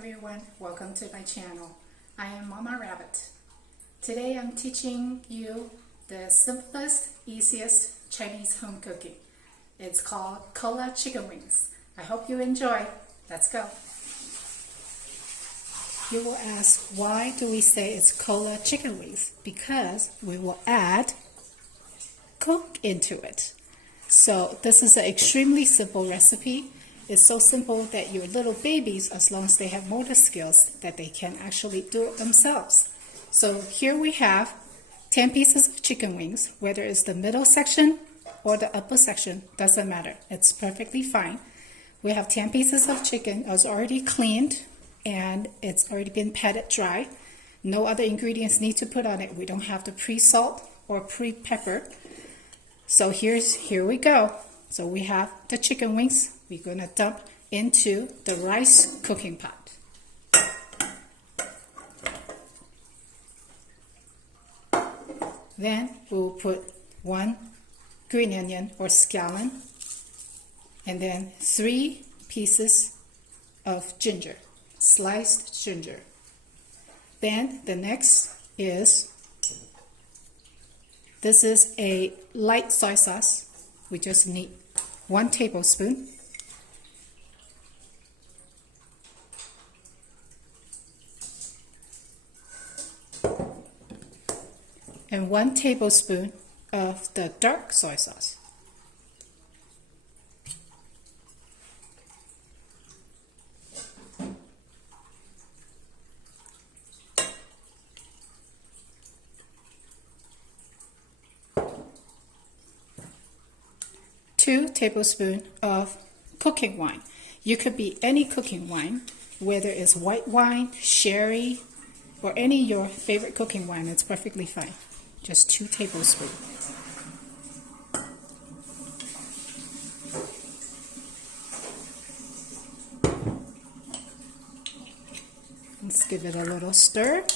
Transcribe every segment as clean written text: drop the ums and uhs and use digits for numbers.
everyone, welcome to my channel. I am Mama Rabbit. Today I'm teaching you the simplest, easiest Chinese home cooking. It's called cola chicken wings. I hope you enjoy. Let's go. You will ask, why do we say it's cola chicken wings? Because we will add Coke into it. So this is an extremely simple recipe. It's so simple that your little babies, as long as they have motor skills, that they can actually do it themselves. So here we have 10 pieces of chicken wings, whether it's the middle section or the upper section, doesn't matter. It's perfectly fine. We have 10 pieces of chicken. It's already cleaned and it's already been patted dry. No other ingredients need to put on it. We don't have to pre-salt or pre-pepper. So here we go. So we have the chicken wings. We're going to dump into the rice cooking pot. Then we'll put 1 green onion or scallion, and then 3 pieces of ginger, sliced ginger. Then the next is, this is a light soy sauce. We just need 1 tablespoon. And 1 tablespoon of the dark soy sauce. Two tablespoons of cooking wine. You could be any cooking wine, whether it's white wine, sherry, or any of your favorite cooking wine. It's perfectly fine. Just 2 tablespoons. Let's give it a little stir.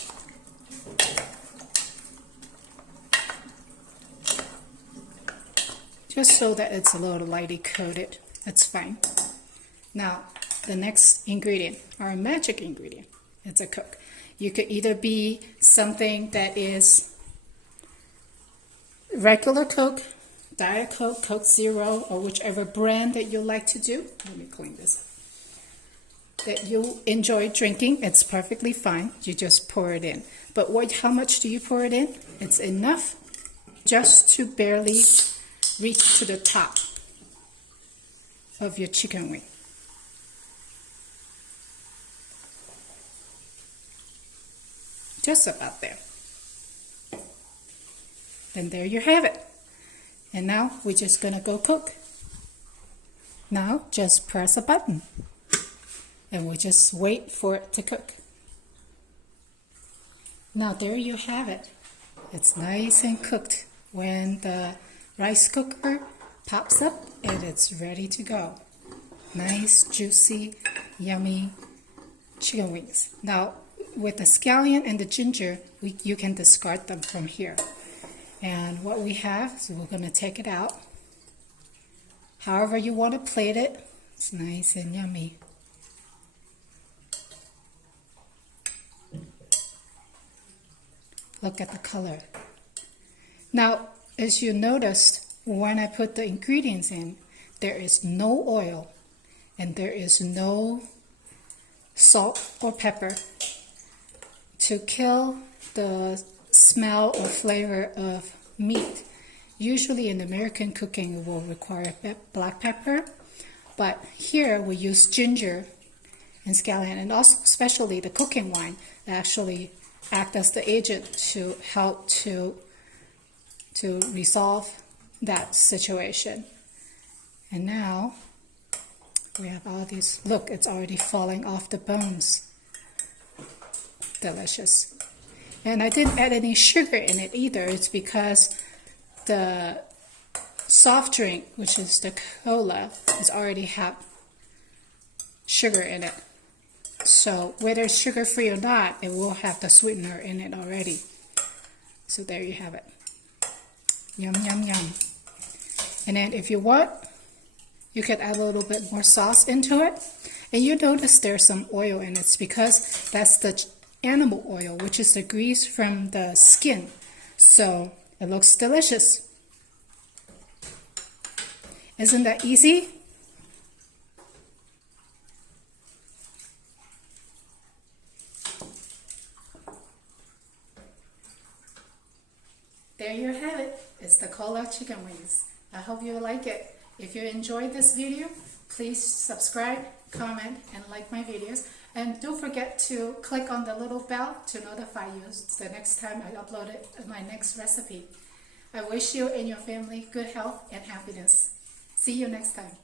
Just so that it's a little lightly coated. It's fine. Now, the next ingredient, our magic ingredient, it's a Coke. You could either be something that is regular Coke, Diet Coke, Coke Zero, or whichever brand that you like to do. Let me clean this up. That you enjoy drinking, it's perfectly fine. You just pour it in. But how much do you pour it in? It's enough just to barely reach to the top of your chicken wing. Just about there. And there you have it. And now we're just gonna go cook. Now just press a button and we'll just wait for it to cook. Now there you have it. It's nice and cooked. When the rice cooker pops up and it's ready to go. Nice, juicy, yummy chicken wings. Now with the scallion and the ginger, you can discard them from here. And what we have, so we're going to take it out. However you want to plate it, it's nice and yummy. Look at the color. Now, as you noticed, when I put the ingredients in, there is no oil and there is no salt or pepper to kill the smell or flavor of meat. Usually in American cooking it will require black pepper, but here we use ginger and scallion, and also especially the cooking wine actually act as the agent to help to resolve that situation. And now we have all these, look, it's already falling off the bones. Delicious. And I didn't add any sugar in it either. It's because the soft drink, which is the cola, is already have sugar in it. So whether it's sugar-free or not, it will have the sweetener in it already. So there you have it. Yum, yum, yum. And then if you want, you could add a little bit more sauce into it. And you notice there's some oil in it. It's because that's the animal oil, which is the grease from the skin. So it looks delicious. Isn't that easy? There you have it. It's the cola chicken wings. I hope you like it. If you enjoyed this video, please subscribe, comment, and like my videos. And don't forget to click on the little bell to notify you the next time I upload my next recipe. I wish you and your family good health and happiness. See you next time.